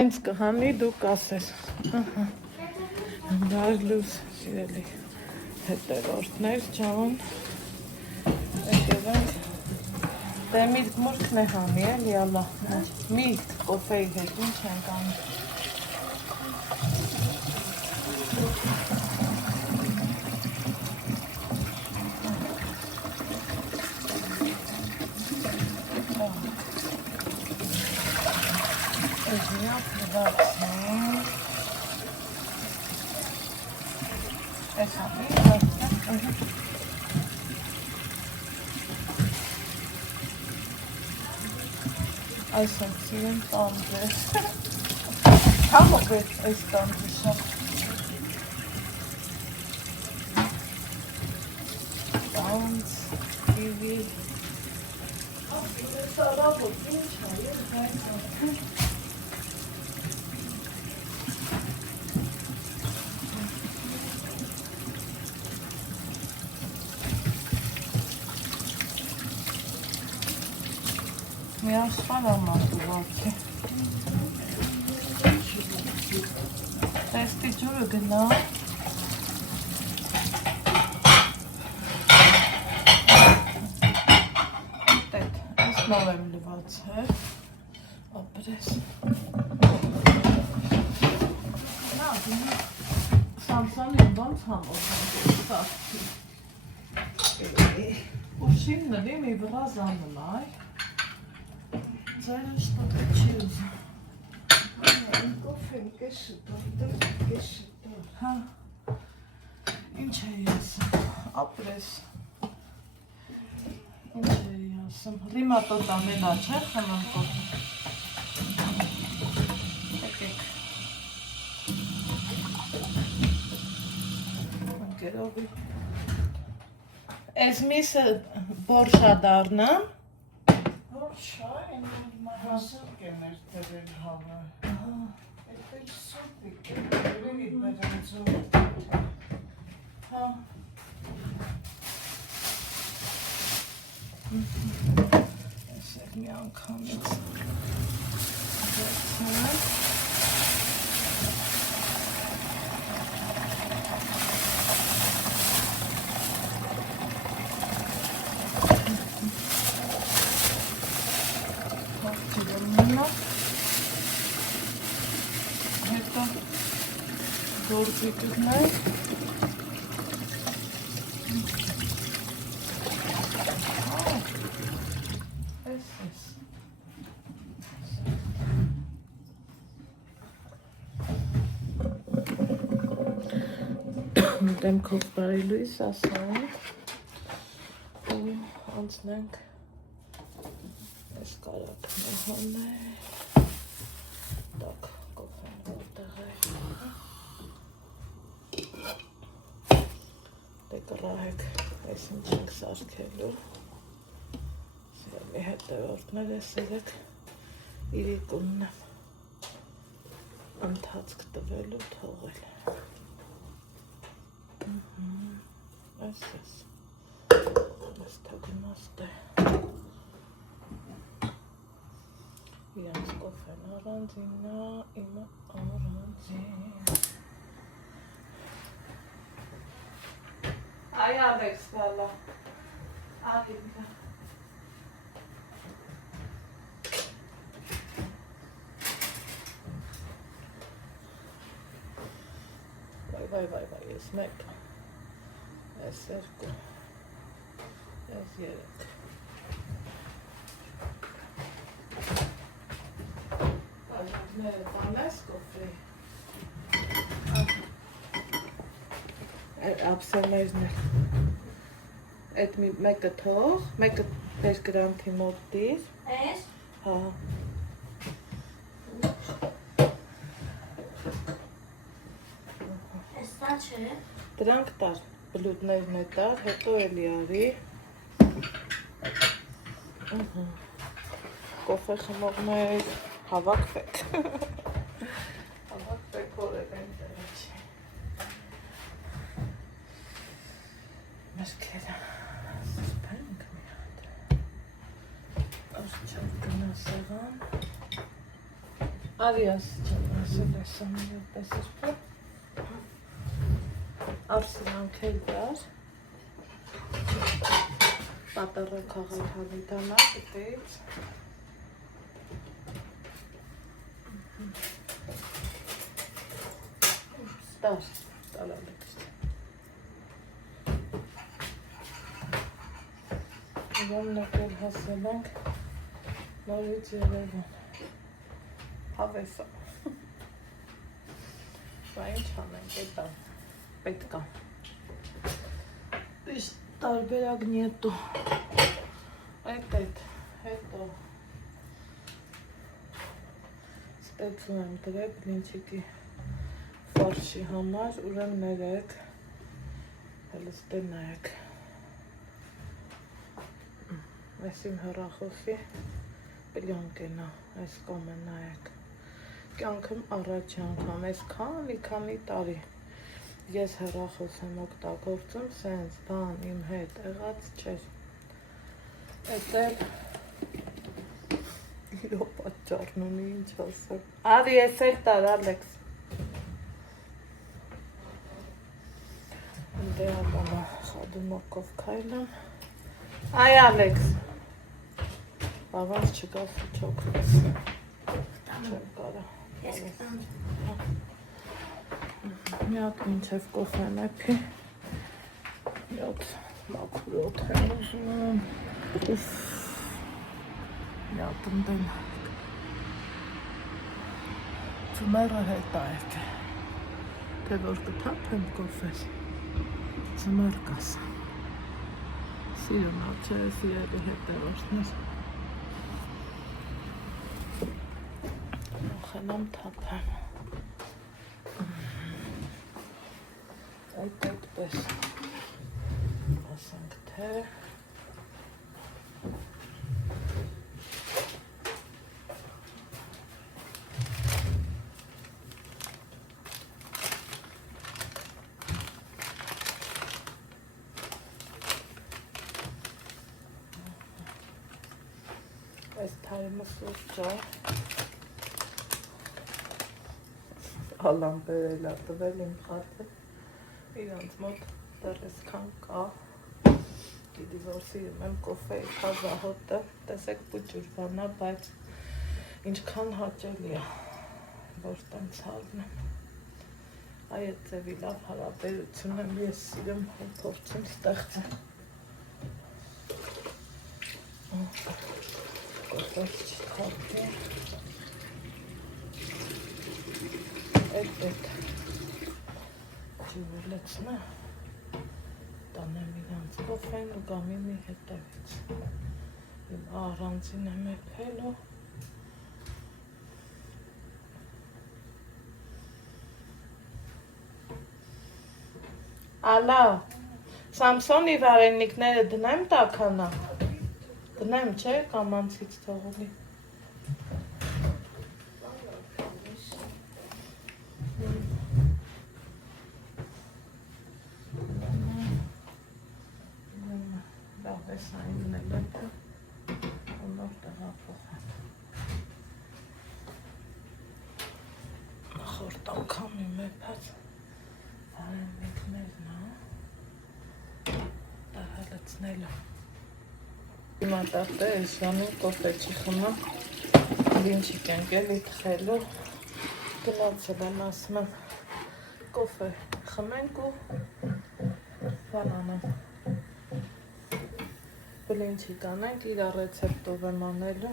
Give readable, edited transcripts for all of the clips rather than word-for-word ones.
Հենց կհանի դու կասես։ Բարլուս սիրելի հետևորդներ ջան։ Եկեղենք դե միլք մուրքն է հանի էլի ալա։ Միլք կոֆեի հետ ինչ ենք անի։ Այսօր սիրեմ տանձը։ Համոպետ այս տանձը շատ։ Տանձ, կիվի։ Սարաբոտ ինչ է, ես հայցը։ Մի աշխար ամատուված է։ Տեստի ջուրը գնա։ Տետ, ես նով եմ լված է։ Ապրես։ Նա, Սամսոնի բանց համոզան, սարդի։ Ուշին նվի մի վրա զանն այ։ Ձայրը շտատը չի ուզա։ Կոֆեն կեշը տորդել, կեշը տոր։ Հա, ինչ է եսմ, ապրես։ Ինչ է եսմ, ռիմատոտ ամենա չէ խնան կոֆը։ Եկեք։ Ընկերովի։ Ես միսը բորշա դարնամ։ Բորշա, Հասակ եմ էր տերել հավը, էտ էլ սոպիկ է, երևիտ մեղանցով, հա, ես էր մի անգամից, վերցնեմ, Գործիկներ Ես դեմքով բարի լույս ասանք ու անցնենք ես կարակն է հանել տակ կոֆեն որտեղ է դե կռահեք ես ինչ ենք սարքելու սիրելի հետևորդներ ես երեք իրիկունն եմ ընթացք տվելու թողել Այս թագնաստ է իրանց կոֆեն առանձինա, իմը առանձին Այ Ալեքս բալա Ալիքա Վայ, ես մեկ Ես երկու Ես երեք Ալիքները տանես կոֆրի Ապսերներն էլ Այդ մեկը թող, մեկը տեր գրանթի մոտ դիր Ես? Հա Էստա չէ Դրանք տար, բլուդներն է տար, հետո էլի արի Կոֆե խմողներ, հավաքվեք Հավաքվեք որև են տերը չի Մերքերը սրպենք մի հատ Արչավ գնա սեղան Արի ասիջան ասել ես ամեն պես սրբը։ Արսիրանք էլ դար։ Պատառը քաղալ հավիտանա գտեց։ Ստար, տարալեքս։ Իրան նոկել հասել ենք նորից Երևան։ Հավեսա։ Բա ինչ անենք, էտա պետքա։ Իշտ տարբերակ նետու։ Հետո սպեցում եմ դրել բլինչիկի ֆարշի համար, ուրեմ ներեք, հելստե նայեք։ Այս իմ հեռախոսի պլյոնկենա, այս կոմը նայեք։ Կյանքում առաջ անգամ, այս քանի տարի ես հեռախոս եմ օգտագործում, սենց բան իմ հետ եղած չէր։ Էդ էլ իրո պատճառն ունի, ինչ ասեմ։ Արի, ես էլ տար, Ալեքս։ Դե ալամա խադումակով քայլեմ։ Այ Ալեքս։ Բավանց չկա չոքրես։ Չեմ կարա։ Ես կտամ։ Մի հատ մինչև կոֆեն էպի։ Մի հատ մաքուր օդ եմ ուզում։ Ուֆ։ Մի հատ ընդեն։ Ձմեռը հետա եկե։ Թե որ կթափեմ կոֆես։ Ձմեռ կասա։ Սիրում հաչե, սիրելի հետևորդներ։ Խենամ թափեմ։ Այդպես ասենք թե այս թարմը սուրճ է ալամ բերել է տվել իմ խաթը իրանց մոտ դեռ այսքան կա գիտի որ սիրում եմ կոֆեի խազահոտը տեսեք պուճուր բանա բայց ինչքան հաճելի է որ տենց հալնեմ այ այդ ձևի լավ հարաբերություն եմ ես սիրում փորձում ստեղծել կոֆես չթափի Այդ ջիվելեցնա տանեմ իրանց կոֆեն ու գամի մի հետևից իմ առանձին եմ էփելու Ալա Սամսոնի վարենիքները դնեմ տաքանա դնեմ չէ կամանցից թողուլի Սային էլ էտը նոր տեղափոխեմ նախորդ անգամ իմ էպած վարենիքներն տահալեցնելը Հիմա տաղտը ես ժամին կոֆե չի խմա բլինչիկ ենք էլի թխելու գնացել եմ ասում եմ կոֆե խմենք ու բան անեմ Բլինչիկ անենք, իր ռեցեպտով եմ անելու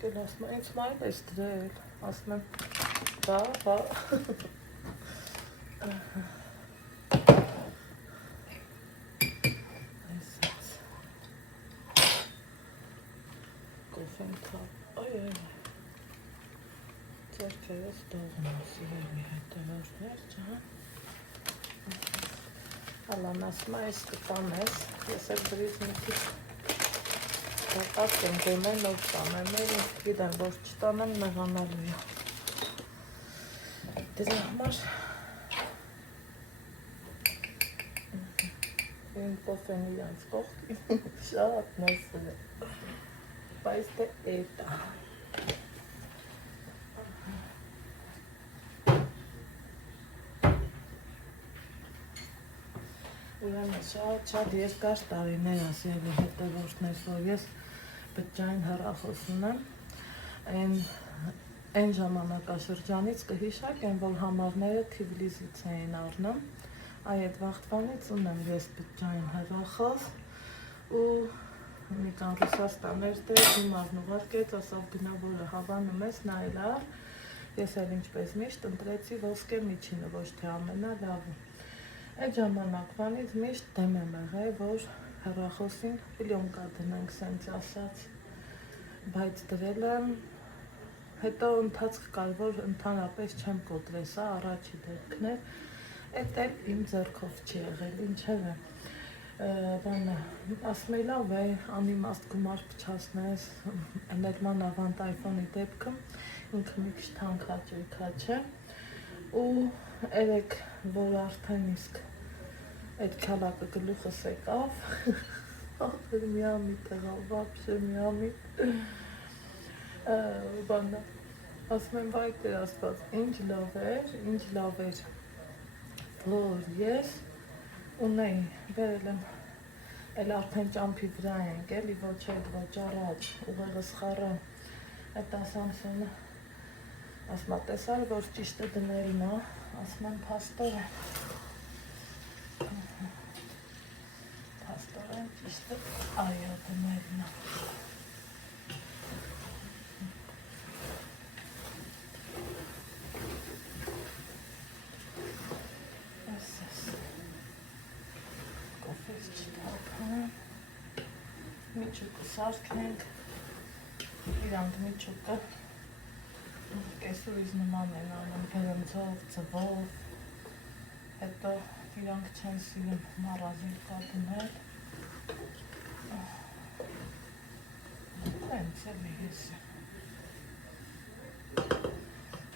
Կել ասում եմ, ինձ մայլ ես դրել Ասում եմ, բա Այսից Կոֆեն թապ Այ Ձերքերս դողում ասիրելի հետևորդներ չհա Ալան ասում է, ես կտամ ես Ես էլ բրիզ մի քիչ Դատած եմ գոմեն ով տանեմ Ինձ գիտեմ, որ չտանեմ նեղանալու է Դրա համար Իմ կոֆեն իրանց կողքի շատ նասել է Բայց դե էտա ուրեմն շատ երկար տարիներ ասելի հետևորդներ, որ ես բջջային հեռախոս ունեմ, այն ժամանակաշրջանից կհիշակեմ, որ համարները Թիֆլիսից էին առնում, այդ վաղտվանից ունեմ ես բջջային հեռախոս ու Նիկան Ռուսաստան էր դեր, գումարն ուղարկեց, ասավ գնա որը հավանում ես նայլար, ես էլ ինչպես միշտ ընտրեցի ոսկե միջինը, ոչ թե ամենալավը։ Այդ ժամանակվանից միշտ դեմ եմ եղել, որ հեռախոսին պլյոնկա դնենք, սենց ասած, բայց դրել եմ, հետո ընթացք կար, որ ընդհանրապես չեմ կոտրել, սա առաջի դեպքն է, էդ էլ իմ ձեռքով չի եղել, ինչևէ։ Ասում էի լավ է, անիմաստ գումար փչացնես, ներման ավանտ iPhone-ի դեպքում ինքը մի քիչ թանքաճույքա չէ ու երեք, որ արդեն իսկ այդ քալակը գլուխս եկավ, ախր միամիտ եղավ, վաբշե միամիտ, ասում եմ վայ Տեր Աստված, ինչ լավ էր, որ ես ունեի, վերել եմ, էլ արդեն ճամփի վրա ենք, էլի ոչ այդ, ոչ առաջ, ուղեղս խառը, այդ Սամսոնը, ասում եմ, տեսար, որ ճիշտը դներն է, ասում եմ, փաստորեն ճիշտը, այո, դներն է։ Միջուկը սարքենք, իրանք միջուկը կեսուրից նման են անում բրնձով, ձվով, հետո իրանք չեն սիրում մարազիլկա դնել, հենց էլի ես եմ,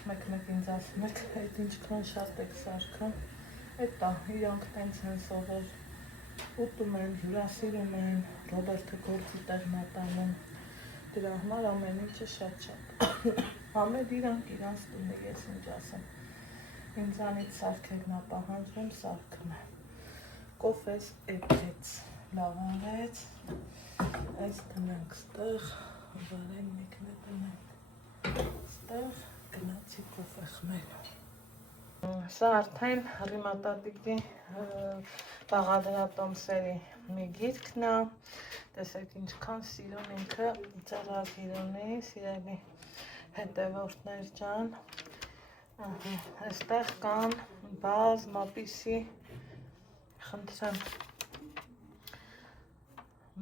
մեկ ինձ ասում եք, այդ ինչքան շատ եք սարքան, էտա իրանք տենց են սովոր, ուտում են, հյուրասիրում են, Ռոբերտը գործի տեղն է տանում, դրա համար ամեն ինչը շատ համեդ իրանք իրանց տունը ես ինչ ասեմ, ինձանից սարքելն է պահանջվում, սարքում եմ, կոֆես էպեց, լավ արեց, այս տնենք ստեղ, վարեննիկն է տնենք, ստեղ գնացի կոֆե խմելու։ Սա արդեն Ռիմատատիկի բաղադրատոմսերի մի գիրքն է, տեսեք ինչքան սիրուն ինքը ծրագիր ունի, սիրելի հետևորդներ ջան, այստեղ կան բազմապիսի, խնդրեմ,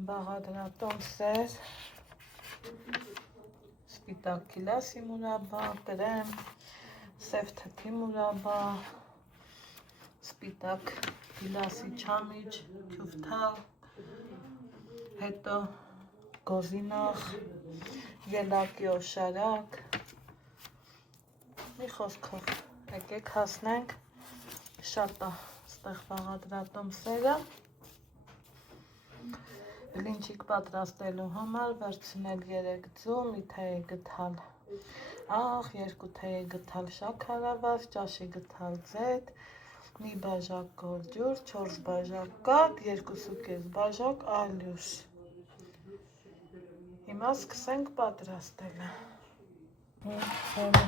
բաղադրատոմսեր, սպիտակ գիլասի մուրաբա, կրեմ, սև թթի մուրաբա, սպիտակ գիլասի չամիչ, քյուֆթալ, հետո գոզինախ, ելակի օշարակ, մի խոսքով, եկեք հասնենք, շատ է ստեղ բաղադրատոմսերը, բլինչիկ պատրաստելու համար վերցնել 3 ձու, մի թեյ գտալ աղ, 2 թեյ գտալ շաքարավազ, ճաշի գտալ ձետ, մի բաժակ գորջուր, 4 բաժակ կաթ, 2,5 բաժակ ալյուր։ Հիմա սկսենք պատրաստելը։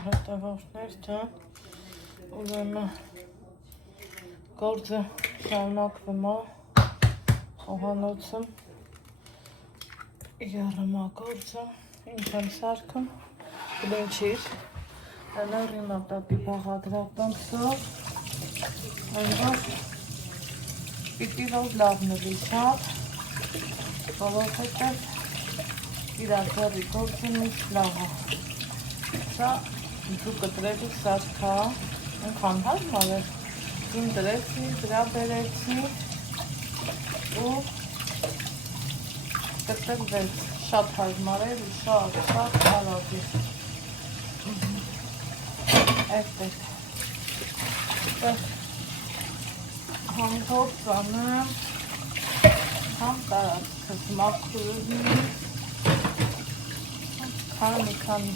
Հետևորդներ ջան, ուրեմն գործը շարունակվում է խոհանոցում, եռմագործը, ինչ եմ սարքում, բլինչիկ, հələ Ռիմատատի բաղադրատոմսով, այնով պիտի որ լավ նվի շատ, որովհետև իրար ձեռի գործը միշտ լավ է։ Սա դու կտրելու սարքա, այնքան հարմար է, դու դրեցի, դրա բերեցի ու կտրվեց, շատ հարմար էր ու շատ արագ է։ Այդտեղ համ գործանը, համ տարածքս մաքրուզնի, քանի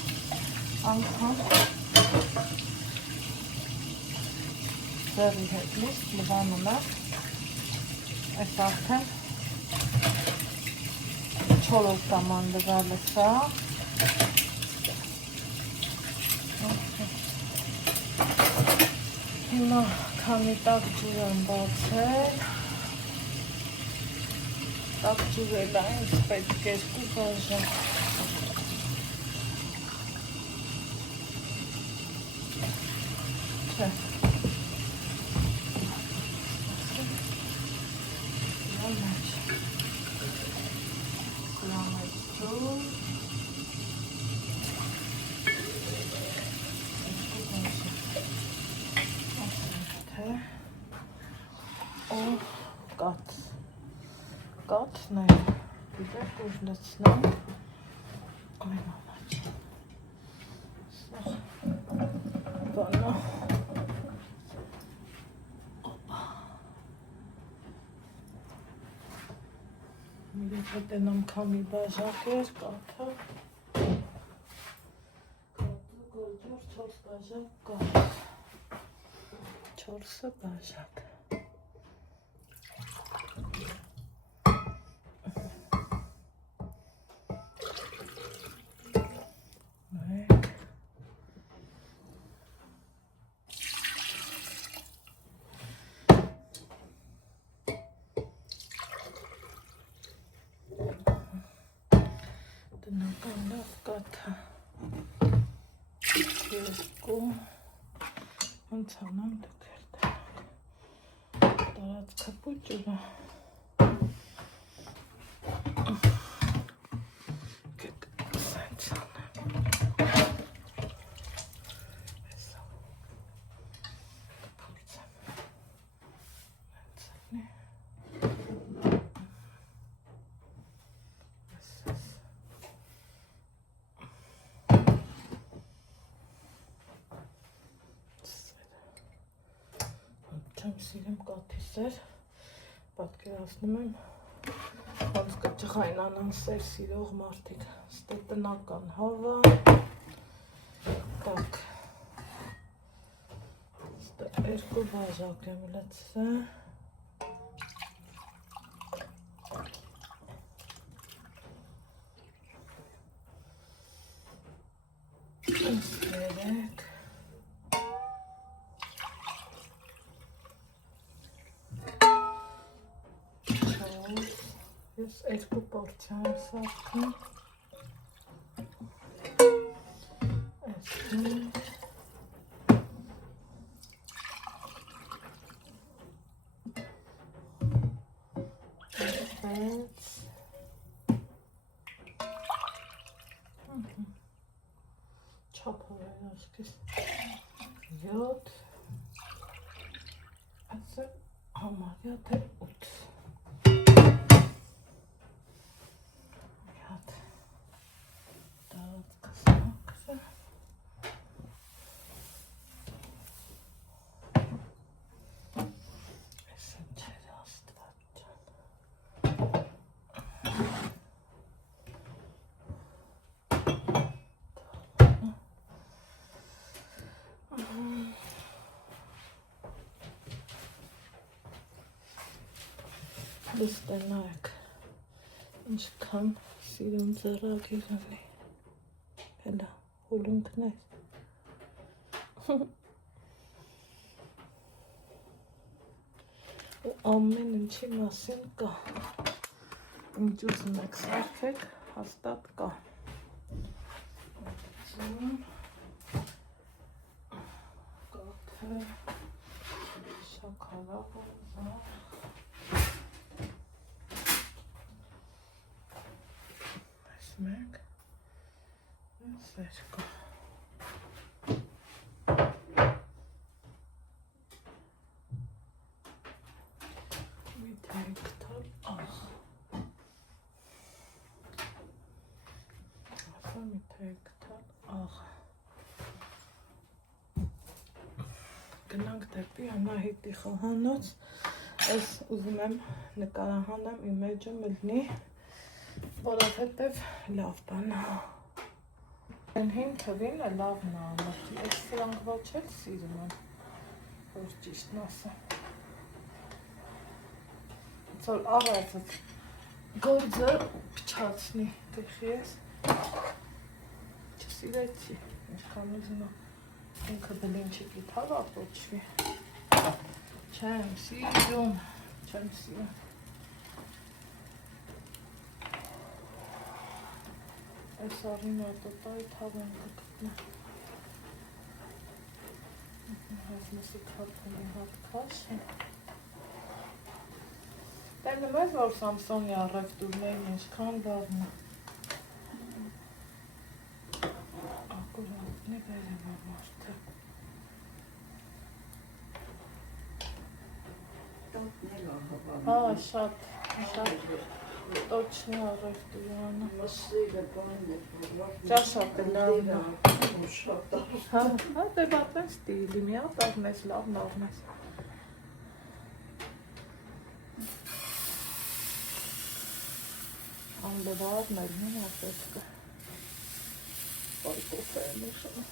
անգամ ձեռի հետ միշտ լվանում է, Այս արդեն 4 տամանրվել է սա։ Հիմա քանի տաք ջուր եմ բացել։ Տաք ջուրել է, ինձ պետք է 2 բաժան։ Չէ։ Կաթն է, դիպեր կուժնեցնեմ, այն ամաչ, սաղ բանա, միրետ հետենամ կամի բաժակ էր, կաթը, կաթը գորջոր 4 բաժակ կաթ, 4 բաժակ, տնական լավ կաթը, 2, ոնց անեմ դուքեր տնակ, տարածքը պուճուրը, կետ սենց անեմ, էսա, կպուրցեմ, հենց անի, չեմ սիրեմ կաթի սեր, պատկերացնում եմ, ոնց կճղայնանան սեր սիրող մարդիկ, ստե տնական հավա, տակ, ստե 2 բաժակ եմ լծը, սերեք, ես 2 պորցիա եմ սարքում, այսին, 6, չապով է աշկիս, 7, այսը համարյա թե 8, Լուստ է նայեք, ինչքան սիրում ձեռագիր ունի, հելա, հուլունքներ, ամեն ինչի մասին կա, ինչ ուզում եք սարքեք, հաստատ կա, կաթը, շաքարավազա, մեկ, այս 2, միթեք թալ աղ, ասա միթեք թալ աղ, գնանք դեպի Անահիտի խոհանոց, այս ուզում եմ նկարահանեմ իմ էջում լնի, որովհետև լավ բան է, են հին թվին է լավն է անում, ես սրանք ոչ էլ սիրում եմ, որ ճիշտն ասեմ, Ծոր առածած գործը փչացնի, գլխի ես, չսիրեցի, ինչքան ուզում ինքը բլինչիկի թավա պոչվի, չեմ սիրում, այս արին ոտոտայի թավեն կգտնա, հայտնասի կապունի հատ կաշի, Տենը մեզ, որ Սամսոնի առևտուրներին ինչքան բավն է։ Ակուրատնի բերեմ մարդը։ Հա, շատ տոչնի առևտուրանը։ Ճաշատ է լավն է։ Հա, դե բատեն ստիլի, մի հատ արնես, լավն արնես։ Անլվարն էլ մին ապետկը պայկով է նուշում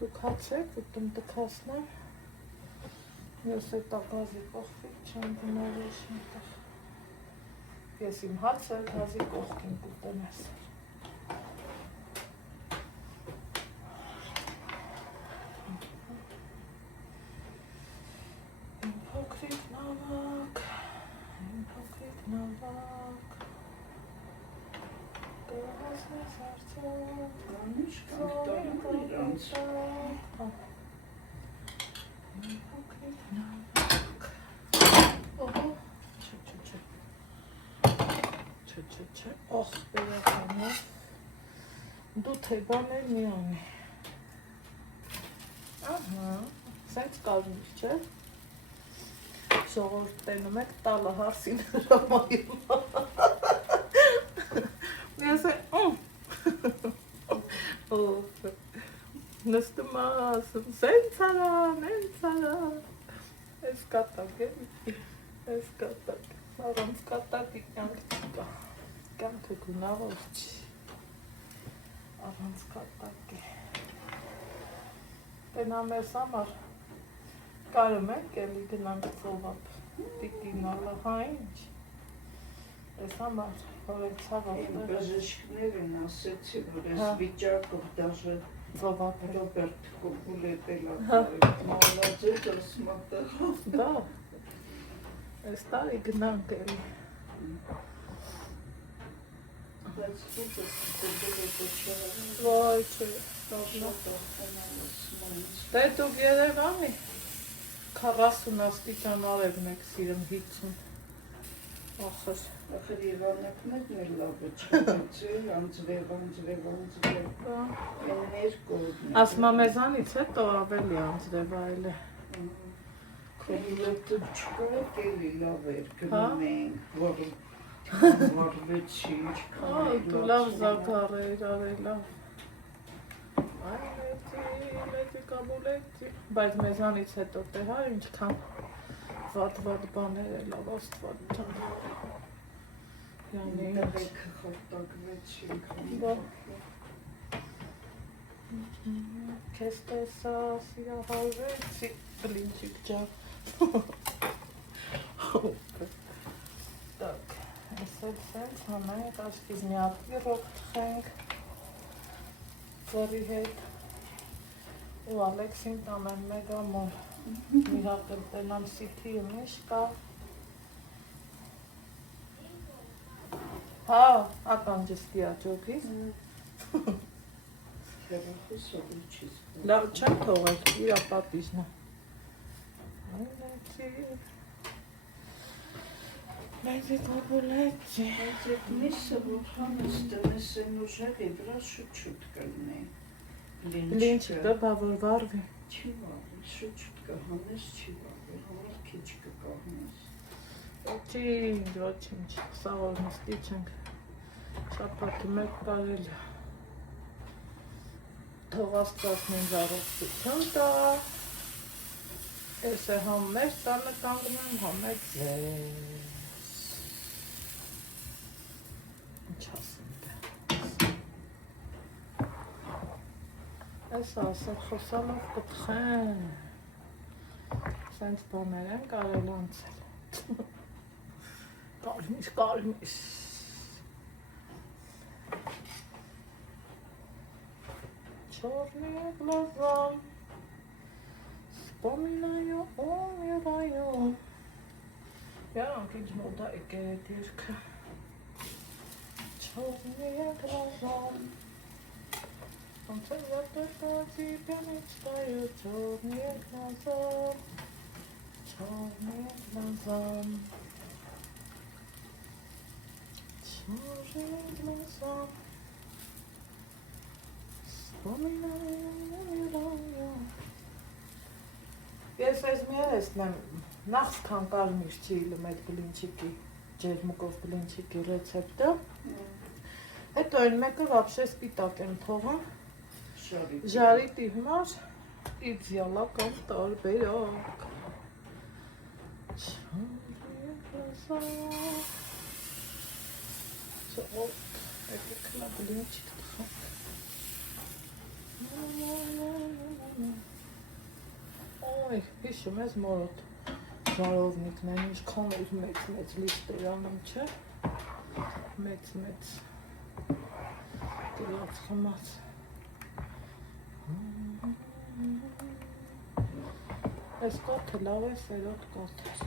դուք հացեք ու տնտքասնեմ ես է տագազի կողքին չեմ գնարեշ միտեղ ես իմ հացը գազի կողքին կուտեմ ես Փոքրիկ նավակ Կհասնես արդյոք Անիշ կանտանում իրանց Փոքրիկ նավակ Օհո Չէ Օխ բերականով Դու թեբաներ մի անի Ահա Սենց կազմիր չէ Ժողորդ տենում եք տալը հարսին հրամայում Ես է նստում ասում սենց արա, նենց արա Ես կատակ է Ես կատակ Առանց կատակի կյանք չկա Կյանքը գունավոր չի Առանց կատակ է Տենամես համար Կարում եք էլի գնանք ծովապ տիկինալը, հա ինչ Ես համար հորեցավ Իմ բժիշկներ են ասեցի, որ ես վիճակով դաժը ծովապ Ռոբերտ կոպուլետել մալաձետ ասմատեղով Դա, ես տարի գնանք էլի Բայց ուտը կոպուլետը չարան Վայ չէ, դե դուք Երևանի 40 աստիճան արևն եք սիրում 50 Ախր Եվանակնետն էլ լավ է չկացի, անձվև Են երկորն է Ասմա մեզանից հետո ավելի անձրև այլ է Կոպուլետը չկարեք էլի լավ էր գնում ենք, որ վարվեցի դու լավ զակար էր արելավ Բայց մեզանից հետո տե հա ինչքան վատ բաներ է լավ աստված ջան Տեղեքը խարտակվեցինք Քեզ տեսա սիրահարվեցի բլինչիկ ջան Так, ես էլ սենց հանենք աշկիզ մի ատվի ռոք թխենք Ձերի հետ ու Ալեքսին տամեն մեգա մոր մի հատ էլ տենամ սիթիում ինչ կա Հա, ականջստի աջոքից Հերախոսով ինչիս Լավ չեմ թողել, իրա պատիժն է Մենք կոպուլեցի Բայց այդ միսը որ հանես տնես են ուժեղի վրա շուտ կլնի Լինչիկը բավոր վարվի Չի վարվի, շուտ կհանես չի վարվի, համար քիչ կկահնես Ոչինչ, սա որ նստի չենք շապատը մեկ կարել Թող աստված մենք առողջություն տա Ես է համ մեր տանը կանգնում, համ է ձեզ Ինչ ասեմ դե Ես ասել խոսալով կտխեն սենց բաներ են կարել անցել։ Կարմիր։ Черные глаза, вспоминаю, умираю. Я քիչ մոդա եկել է դիրքը։ Черные глаза. Он целый только тебя мечтаю, черные глаза, черные глаза, черные глаза. Вспоминаю. Ես այս միացնեմ նախքան կարմիր չիլում այդ բլինչիկի, ջերմուկով բլինչիկի ռեցեպտը։ Հետո այն մեկը вообще սպիտակ եմ թողում։ Ժարիտի համար իդեալական տարբերակ։ Եկեք նա բլինչիկ տխանք։ Օй, հիշում ես մորոտ ժարովնիկն են, ինչքան էր մեծ լիստեր անում, չէ։ Մեծ գրած խմած։ Այս կոթը լավ է, սերոտ կոթ էր։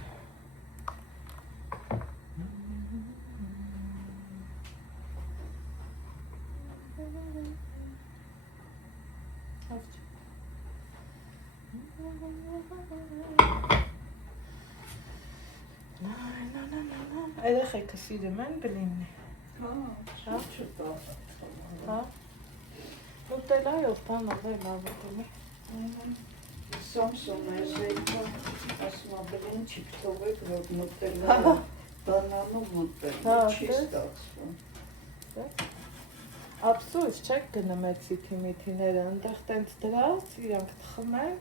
Երեխեքը սիրում են բլիննի։ Հա, չտավ։ Հա։ Նուտելայով բան ավելի լավ է դիմի։ Samsung ezeyda asma blinchik թողեք, որ նուտելա բանանով նուտելա չի ստացվում։ Ափսոս չեք գնում այդ սիթիմիթիները, այնտեղ տենց դրած, իրանք թխմեն,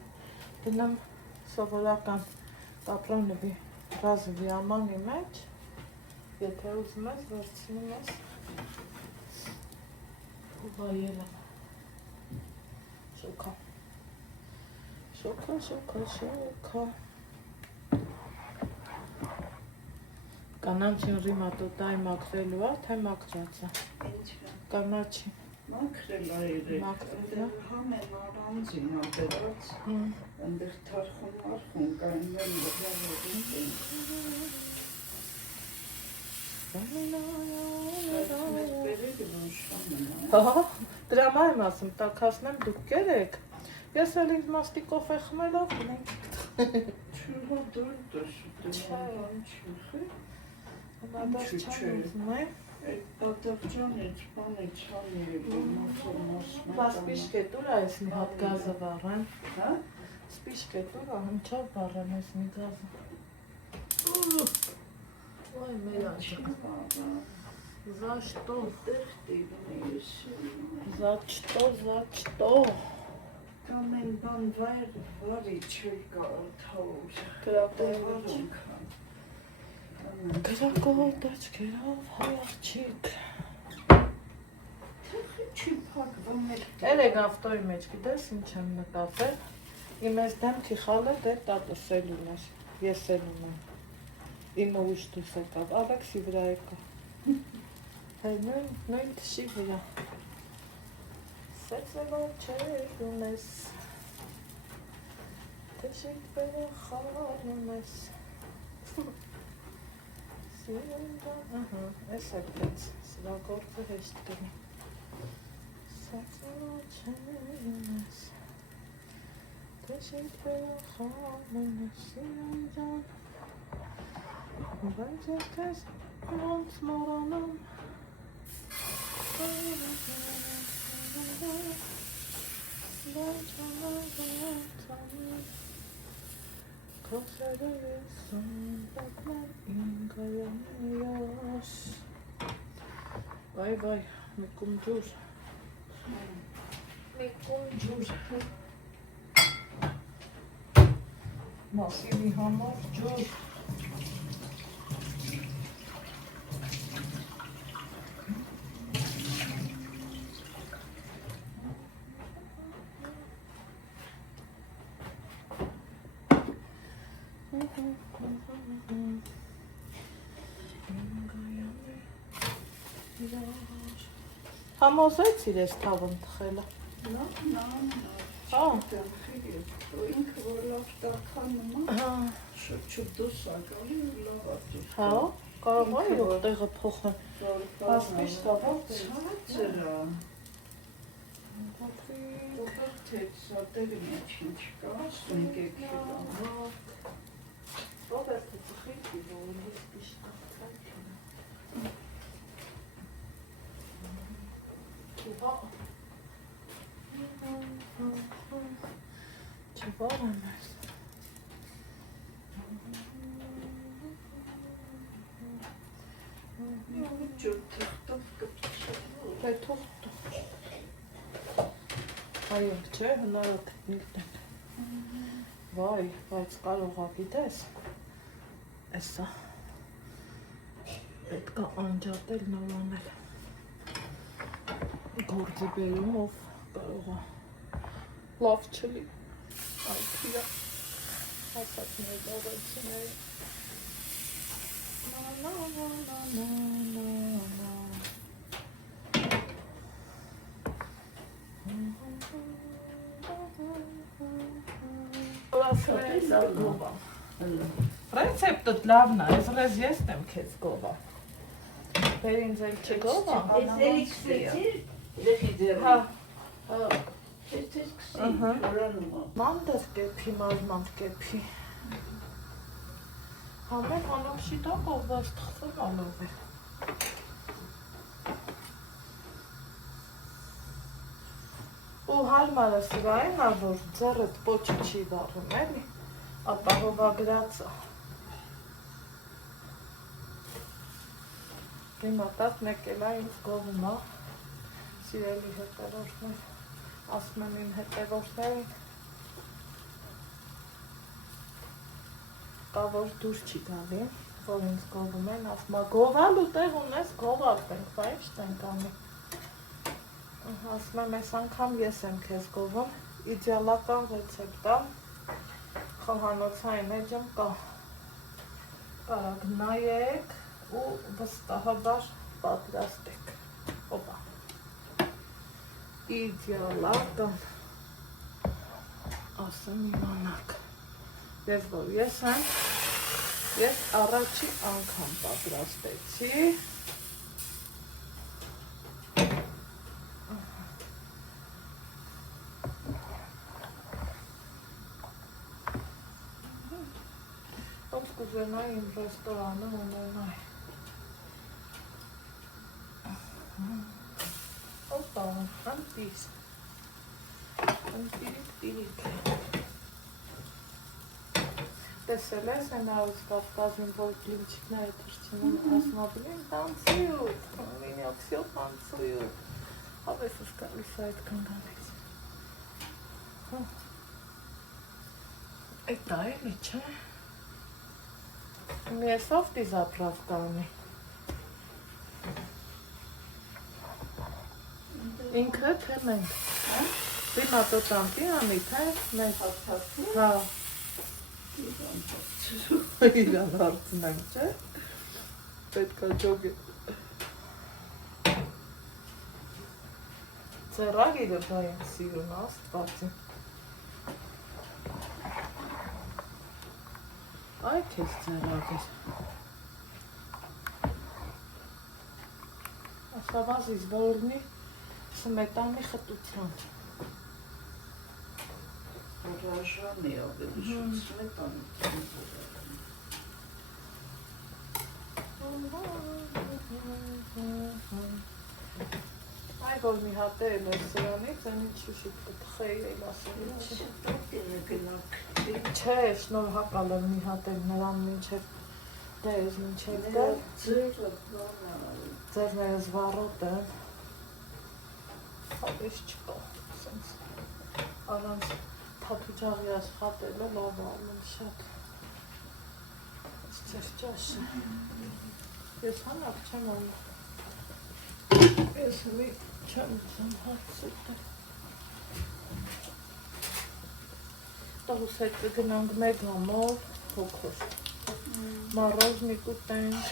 դնում սովորական կապրոնովի ռազովի ամանի մեջ, եթե ուզում ես, վերցնում ես ու վայելը։ Շոքա։ Կանանչին ռիմատոտայի մաքրելու է, թե մաքրածը։ Ինչը։ Կանաչի։ Մաքրել է երեք, համեն առանձին աբերած, ընդեղ թարխուն կային էլ լղավորին են։ Մեզ բերեք վանշամն է։ Հա, դրամա եմ ասում, տակասնեմ դուք կերեք, ես էլ ինձ մաստիկով է խմելով գնենք։ Չուհա դոր դոշուտեն, չուխի։ Հնադար չան ուզում է։ Պատավջան էչ բան է չան երևի, Բաս պիշկ է տուր այս մի հատ գազը վարեն։ Հա? Սպիշկ է տուր, հնչով վարեն այս մի գազը։ Ոյ մեր աչը։ За что? За что? Կամ են բան վարի չեր կարալ թավոր։ Գրակոտ աչքերով հայաղջիկ։ Չի փակվում էր։ Էլեգ ավտոյի մեջ գիտես ինչ եմ նկատել։ Իմ ես դեմքի խալը դեր տատս էլ ուներ, ես էլ ունեմ։ Իմը ուշ դուս եկավ, Ալեքսի վրա եկավ։ Նույն թշի վրա։ Սեցելով չեր ունես, թշիկ բերը խալում ես։ Այս է պեց, սրա գործը հեշտ գնի։ Սեցելով չեր ունես, թշիկ բերը խալում ես, սիրան ջան։ Բայց ես կես ոնց մորանամ, Vay, mi kumdur. Masili hamar ջուր։ Համոզեցիր ես թավն թխելը։ Ինքը որ լավ տաքան նման, շուտուս ակալի ու լավ ատուս։ Հա, կարող է իրոք տեղը փոխել։ Ասպիշ տավով Ցածրա։ Որտեղ թե սատերի մեջ ինչ կա, ասենք եկելա։ Ռոբերտը ծխի որ իսպիշ տաքան։ Չվար ամես։ Ջուր թղթով կպչել։ Դե թուղթ։ Այո, չէ, հնարոթիկնիկ դեն։ Վայ, բայց կարող ա գիտես, էսա, պետք է անջատել նորանել, գործի բերումով կարող ա լավ չլի, այդ իրա, հասակներ դավեցիների, Ռեցեպտըտ լավն է, ես ռեզ եսնեմ քեզ գովա։ Բեր ինձ էլ չգովա։ Հա։ Մանդես կեպի, մազմանդ կեպի։ Համեն հանով շիտակով բաց թխվում ալով է։ Ու հալմարը սրային ա, որ ձեռըտ պոչը չի վարում, էլի, ապահովագրացը։ Հիմա տատ մեկելա ինձ գովում ա, սիրելի հետևորդներ, ասում եմ իմ հետևորդներին, կա որ դուր չի գալի, որ ինձ գովում են, ասում ա գովալու տեղ ունես գովալվենք, բա ինչ տենք անի։ Ասում եմ ես անգամ ես եմ քեզ գովում, իդեալական ռեցեպտ ա, խոհանոցային էջում կա, կարակ նայեք ու վստահաբար պատրաստեք, օպա, իդեալական, ասեմ իմանակ, ես որ ես եմ, ես առաջի անգամ պատրաստեցի, ոնց կուզենայի իմ ռեստորանը ունենայի։ Օպա, անպիս, անպիրիկ։ Տեսել ես են արուց Կավկազին, որ լիմչիկները թրջինում, ասում ա բլին տանցույութ, մինյոքսյո տանցույութ, հավես ես կալիս այդ կնգանից։ Էդ դա էլի չէ։ Միեսով դի զապրավկանի։ Ինքը թե մենք։ Դիմա տոտամպի անի, թե մենք։ Հա։ Իրան հարցնեմ, չէ։ Պետքա ջոգ է։ Ձեռագիրը բա եմ սիրուն աստվածի։ Այ քեզ ձեռագիր։ Ասավազի զվորնի սմետանի խտության։ Ռաժանի ավելի շուտ սմետանի։ Այ որ մի հատ էլ է սրանից, այն ինչ շուտ կտխեի էլ ասել չի։ Չէ, շնորհակալ եմ մի հատ էլ նրան մինչև դեզ մինչև դեր։ Ձերները զվարոտ են։ Հավես չկա, սենց առանց թաթուջաղի աշխատելը լավ ալում շատ։ Ձեր ճաշը։ Ես հանակ չեմ անում։ Ես մի չեմ ուզում հարցուտը։ Տաղուս հետ կգնանք մեկ համով հոգոր։ Մառոզնիկ ուտենք։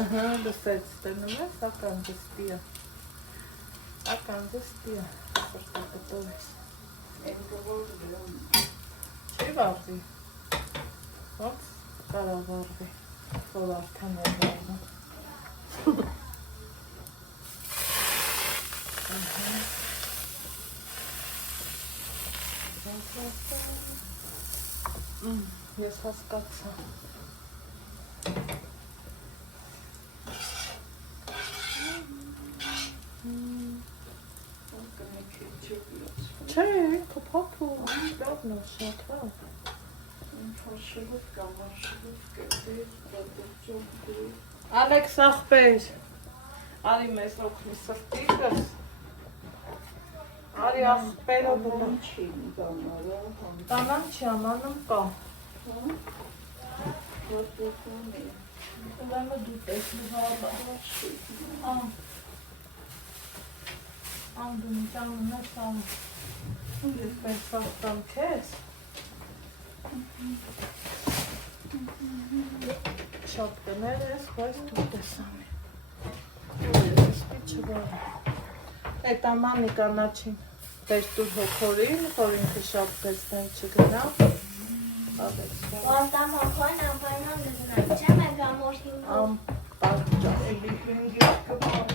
Ահա, լսեց, տենում ես, ական ձստիա։ Ական ձստիա, սրտակտով ես։ Չի վարդի։ Ոնց կարա վարդի, որ արդան է վարդը։ Ես հասկացա։ Չէ, ինքը փափուկ, լավն է, շատ լավ։ Ալեքս ախպեր, արի մեզ օգնի սրտիկս, արի ախպերը բլան չի, տանան չի, ամանում կա։ Ուրեմը դուտ ես լվալա։ Անդուն ճանում ես ամ, ես պերսավ տամ կեզ։ Շատ կներ ես, բայց դուտ ես ամի։ Ես պիչը բարը։ Էտ ամանի կանաչին տեր տուր հոքորին, որ ինքը շատ պեսնեն չգնա։ Ոտամ հոքորին ամպայնան գնան, չեմ է գամոր հիմով։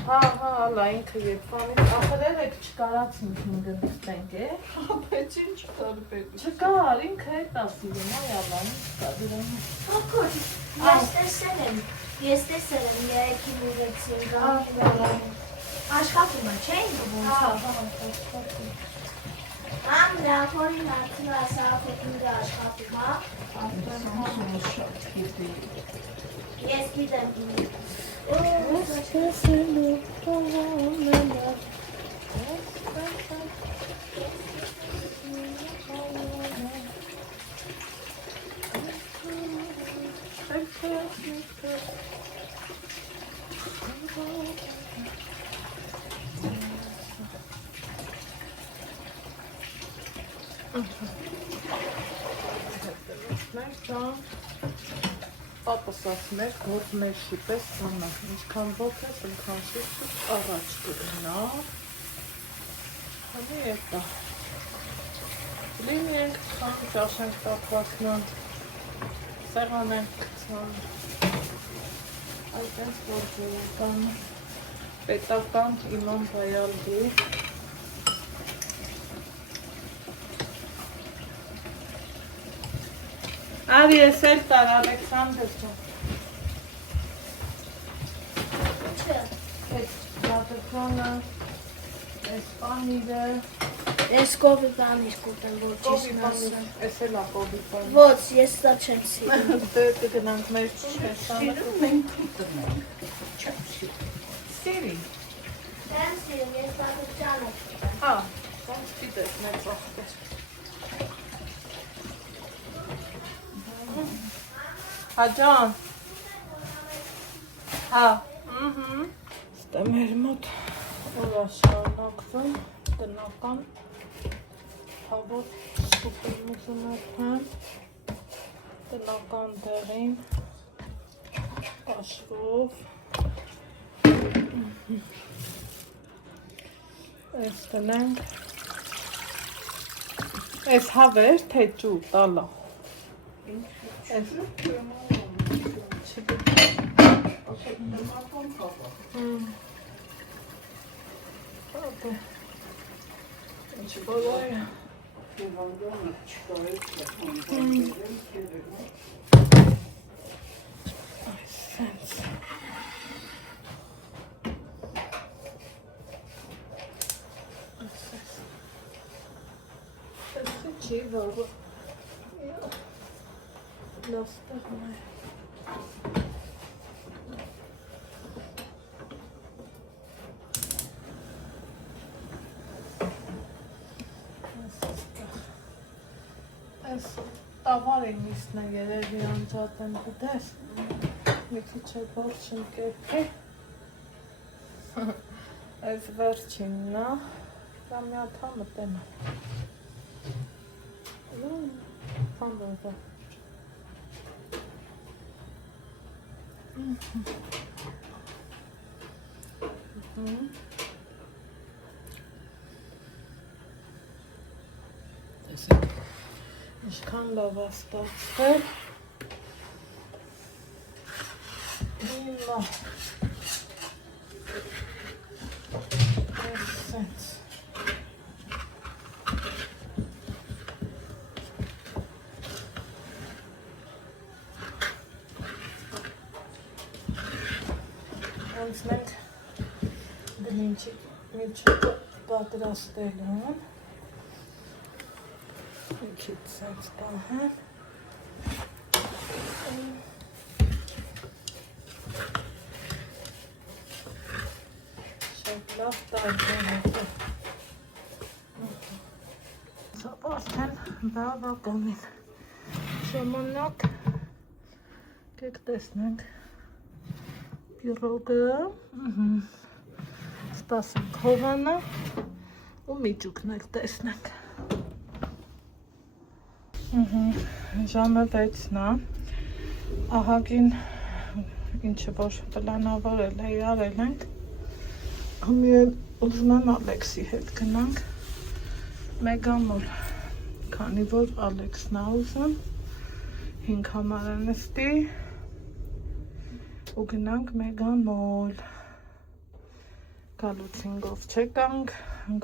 Հա, ալա ինքը եպվանից, ախրեր եք չկարացինք ինգնստենք է։ Բայց ինչ կարպետ։ Չկար, ինքը էտ ասիրում, այ ալան, ստադիրում։ Հոքոր, ես տեսել եմ երեքի բուրեցին գամի աշխատում է, չէ ինքը ոնց է։ Ամ լախորին արդին ասաղապետ ինգը աշխատում, հա։ Ես գիտեմ ինգը։ Պապս ասում էր, որ մեր շիպես անա, ինչքան ոտ ես, ինքան շիպս առաջ կրնա, հանի էտա, լինի ենք տխան, ճաշ ենք տապվասնան, սեղան ենք կցան, այդենց որ գոյական, պետական իման բայալդի, Արի ես էլ տար, Ալեքսանդր ջան։ Չէ։ Էս բատրխանը, էս պանիրը։ Ես կովի պանիր կուտեմ, որ ճիշտ ասեմ։ Էս էլ ա կովի պանիր։ Ոց, ես դա չեմ սիրում։ Դե կգնանք մեր տուն, ես տանը։ մենք կուտնենք, չեմ սիրում։ Սիրի։ Եմ սիրում, ես բատուրջանը կուտեմ։ Հա, ոնց գիտես մեր ծախտեր։ Հա ջան։ Հա, ստե մեր մոտ օրա շարնակվում, տնական, հավոտ սուպերն ուզում եմ, տնական դեղին, կաշվով, ես տնենք, ես հավեր, թե ճու, տալա, ես Ինչ բոլոր է։ Եվանդանը չկարեց հանդարդերեն կերերում։ Այս սենց։ Այս չի վաղը։ Լաստեղն է։ Այս տավար է միսնը երևի անջատ եմ գտես, մի քիչ է վերջին կերպի, այս վերջինն է, դա մի աթամը տենա, հանդոզա, Տեսեք, ինչքան լավ է ստացվել։ Հիմա այսպես ոնց մենք դրինչիկը պատրաստել են մի քիչ սենց պահեմ շատ լավ տարբեր է Սապաստեն բավականին ժամանակ կեք տեսնենք Պիրոգը, սպասենք հովանը ու միջուկն եք տեսնենք։ Ժամը 6-ն է, ահագին ինչը որ պլանավորել է արել ենք, ամիրել ուզում եմ Ալեքսի հետ գնանք, մեգամոլ, քանի որ Ալեքսն է ուզում, 5 համար է նստի, ու գնանք մեգամոլ գալուց 5-ով չեկանք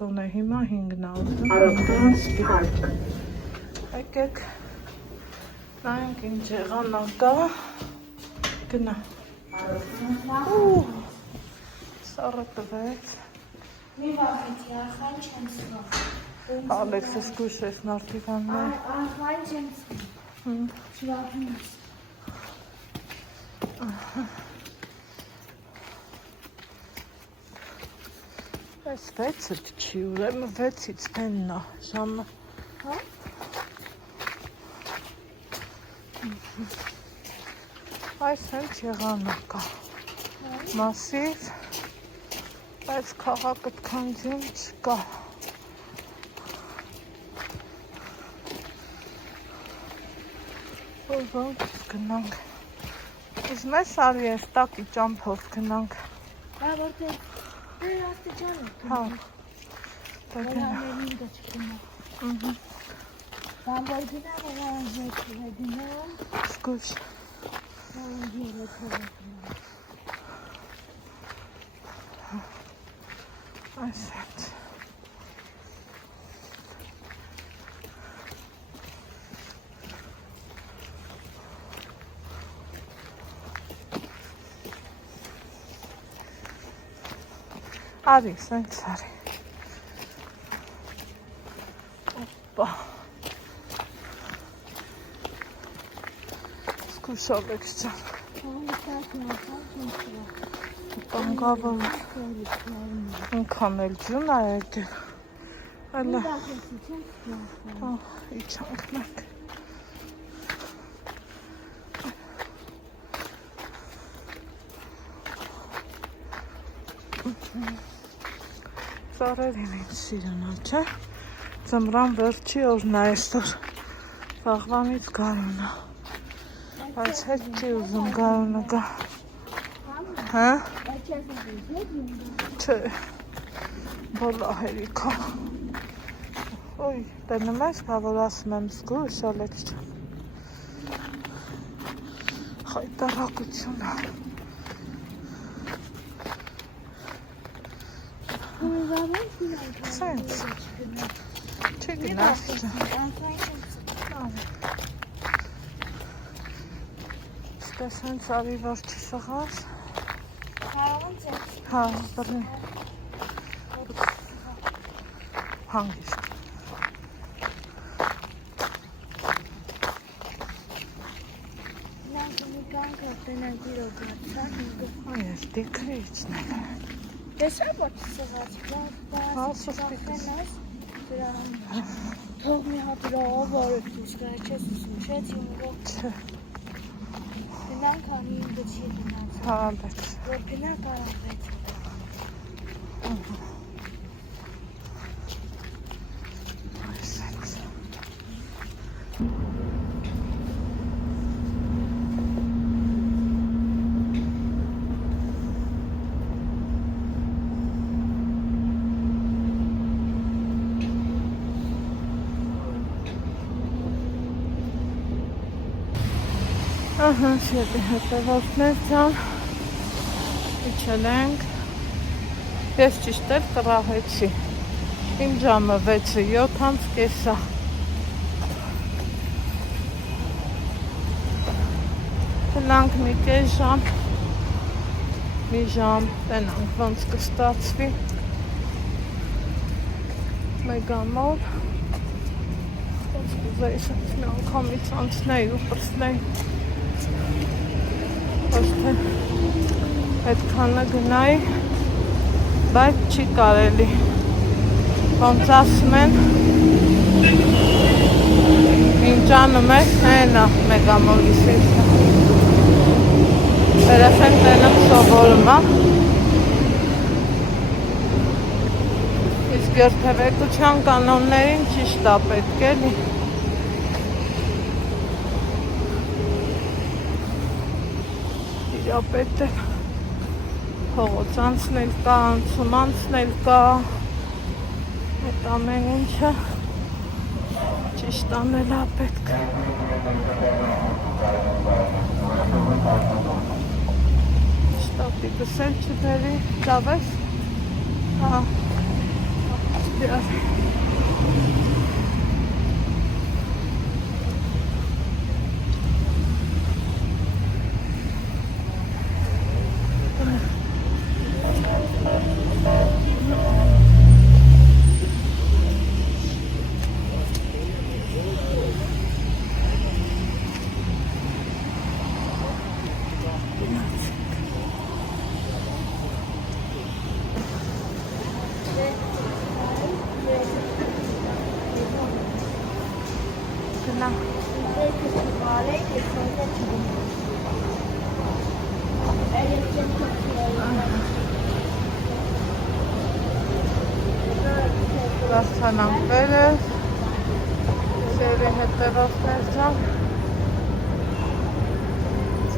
գոնե հիմա 5-ն է եկեք նայենք ինչ եղանակ կա գնա սառը տվեց մի վաղեցի ախայն չեմ սվաղ Ալեքսս կուշ ես նարդիվաններ ախայն չեմ սվաղ ես Այս 6-ը չի, ուրեմն 6-ից տենն է, ժամը Այս հենց եղանակ է, մասիվ, բայց քաղաքը տքանջին չկա Որ ոնց գնանք Ուզում ես արի ես տակի ճամփով գնանք Դա որտեղ դեր աստիճան է Հա Որաներին դա չգնա Բամբոյ գնա, որանջեքի է գնա Սկուշ Որանջի լեքով է գնա Այս հետ Արի, սենց արի Օպա Սկուշ Ալեքս ջան Բանգավոր ինքան էլ ջուն է եկել Հələ իչանք մենք Ծառերին են սիրունա, չէ? Ձմռան վերջի օրն է այսօր վաղվանից գարունը Բայց հետ չի ուզում գարունը գա Հա? Չէ Բոլահերի կա Ոյ, տենում ես կա, որ ասում եմ զգույշ Ալեքս ջան Խայտարակություն է Սենց Չի գնաս Ստես հենց արի որ չի սղաս Հա, բրնի Հանգիստ Այս դիքրիչն է Տեսա որ սղաց, Ասստիկս թող մի հատ ռավարը դուս կարաչես ուսում, շեց իմրով Չէ Գնանք անի իմ գչի գնաց Հա, Ալեքս Որ գնանք արավեց Այսենց Ահա, շետի հետևորդներ ջան, իջել ենք, ես ճիշտ էլ կռահեցի, իմ ժամը 6:07 է։ Գնանք մի կես ժամ, մի ժամ, տենանք ոնց կստացվի, մեգամոլ, ոնց կուզեի սենց մի անգամից անցնեի ու պրսնեի, ոչ թե այդքանը գնայի, բայց չի կարելի, ոնց ասում են, ինչ անում ես, հենա մեգամոլի սիրտը, վերասեն տենեմ սովորում, իսկ երթևեկության կանոններին ճիշտ է պետք էլի, իրապետ է, փողոց անցնել կա, անցում անցնել կա, այդ ամեն ինչը ճիշտ անել է պետք։ Շտապիկս էլ չբերի, լավ ես, հա, դյար։ Դարձանանք վերև, սերի հետևորդներ ջան,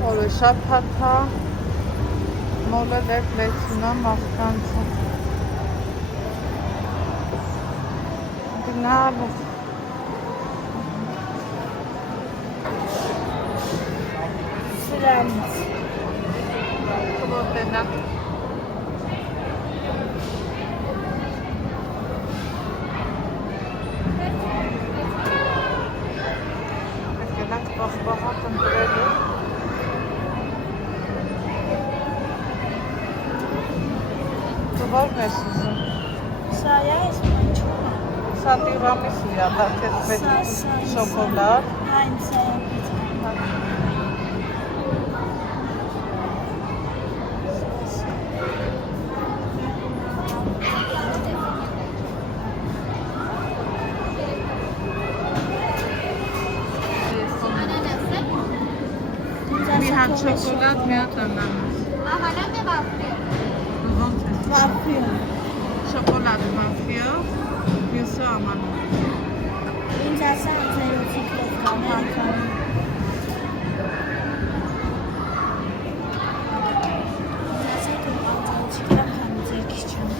օրը շաբաթ է, մոլը լեցուն է մարդկանցը, գնալը, Սրանից կմոտենա, պախպախատ ընտրելու, որն ես ուզում, Սա ես մանչում է, սա տիրամիսու է, բայց ես պետք շոկոլադ, այն սա է մի հատ շոկոլադ, մի հատ անանաս, ոնց ես, վարդյուն, շոկոլադ մաֆիա, մյուսը ամանուկ, ինձ ասա ձերոցի կլովկան հարկան, ինձ ասա կլովկան կան ձերքիս չան,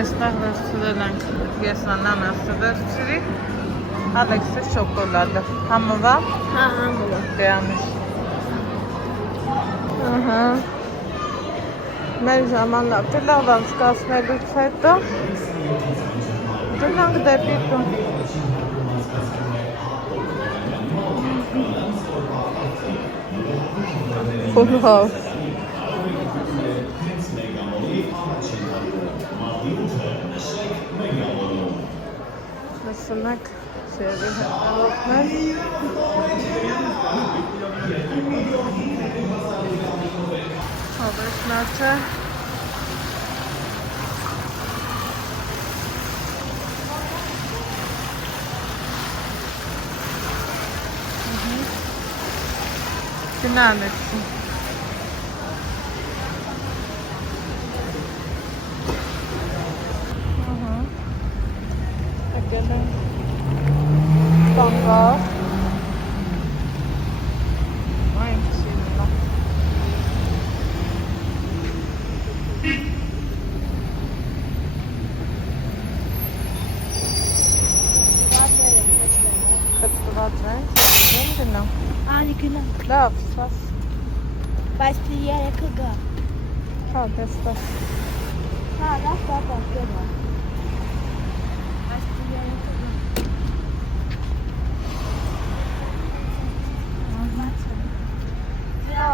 այստեղ վերցրել ենք, ես անանասը վերցրի, Ալեքսը շոկոլադը, համովա, հա համովա, բեամիշ, մեր ժամանակը լավ անցկացնելուց հետո, գնանք դեպի տուն, Full Լսնակ սերի հետևորդներ հավեսնաց է գնանեցի Տանկավ Արի գնանք։ Լավ, սաս։ Բայց դու երեքը գա։ Հա, դեստա։ Հա, լավ, պապա, գնա։ Բայց դու երեքը գա։ Հա։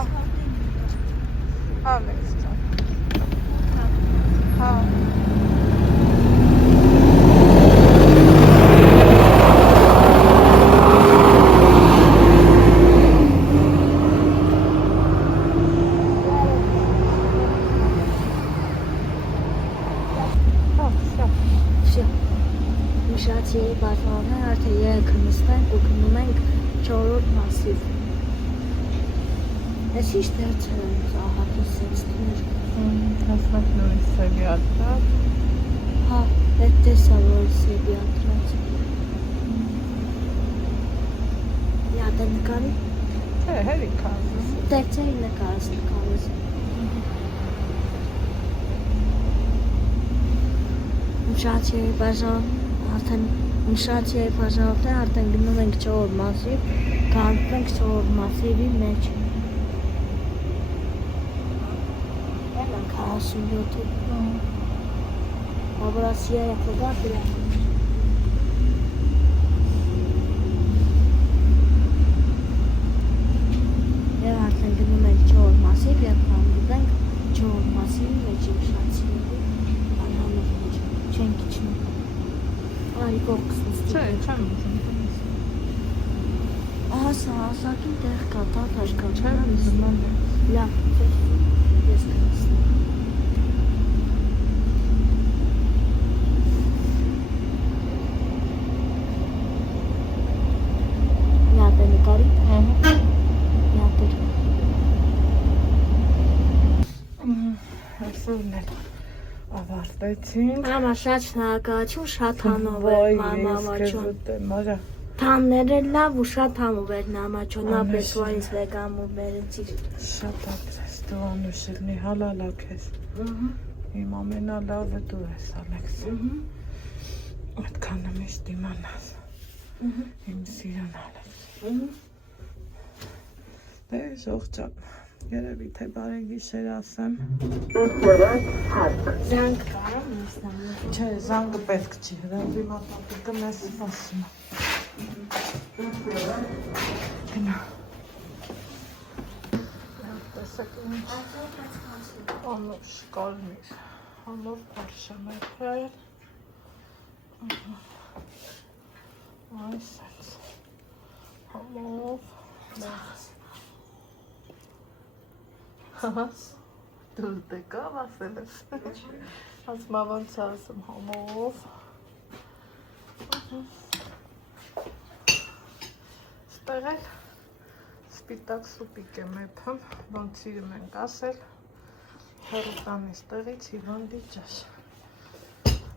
Հա, մեստա։ Հա։ Մշացիի բաժանողներ արդեն երեքը նստենք ու գնում ենք 4-րդ մասիվ։ Ես ինչ դերցել եմ ահատի սենստներ։ Հասնակ նույն սևի ատրած։ Հա, հետ տեսա, որ սևի ատրած։ Յատը նկարի։ Թե, հերի կազս։ Դերցերի նկարս նկարս։ Մշացիի բաժանողներ արդեն գնում ենք 4-րդ մասիվ, գանձում ենք 4-րդ մասիվի մեջ։ Եմ ենք 47-ը։ Լաբորասիա եղողա դրա։ Եվ արդեն գնում ենք 4-րդ մասիվ և հանդիպ ենք 4-րդ մասիվի մեջ մշացիների անհանով մեջ։ Չենք իջնում։ Արի կողքս նստի։ Չէ, չեմ ուզում տնես։ Ահա սա ասակին տեղ կա, տատար կա։ Չեմ ուզում անես։ Լավ, ես կնստեմ։ Միատ է նկարի։ Միատ էր։ Այսօրն էլ ավարտեցինք։ Մամա, շատ շնորհակալություն, շատ հանով էր մամաչոն։ Մորա։ Թամները լավ ու շատ համով էր նամաչոն, ապես վարից վեգամով վերեցիր։ Շատ ապրես, դու անուշիլնի հալալակ ես։ Իմ ամենալավը դու ես, Ալեքս։ Այդքանը միշտ իմանաս։ Իմ սիրուն Ալեքս։ Դե շողջան, երևի թե բարի գիշեր ասեմ։ Զանգ կարամ նստանալ։ Չէ, զանգը պետք չի, հրավի մատապիկը մեզ սպասում է։ Գնա։ Տեսեք ինչ անով շկալնիր, անով բարշեմ էրել։ Այս այս, համով, դու դեկավ ասել ես, ասմա ոնց ասում համով, ստեղ էլ սպիտակ սուպիկ եմ եփում, ոնց սիրում ենք ասել, հեռուստանից տեղից հիվանդի ճաշ,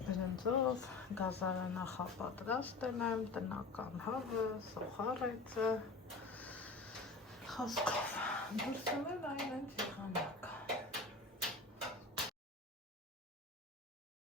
բրնձով, գազարը նախապատրաստ եմ, տնական հավը, սոխարեցը, խոսքով, դուրսում էլ այն են եղանակ։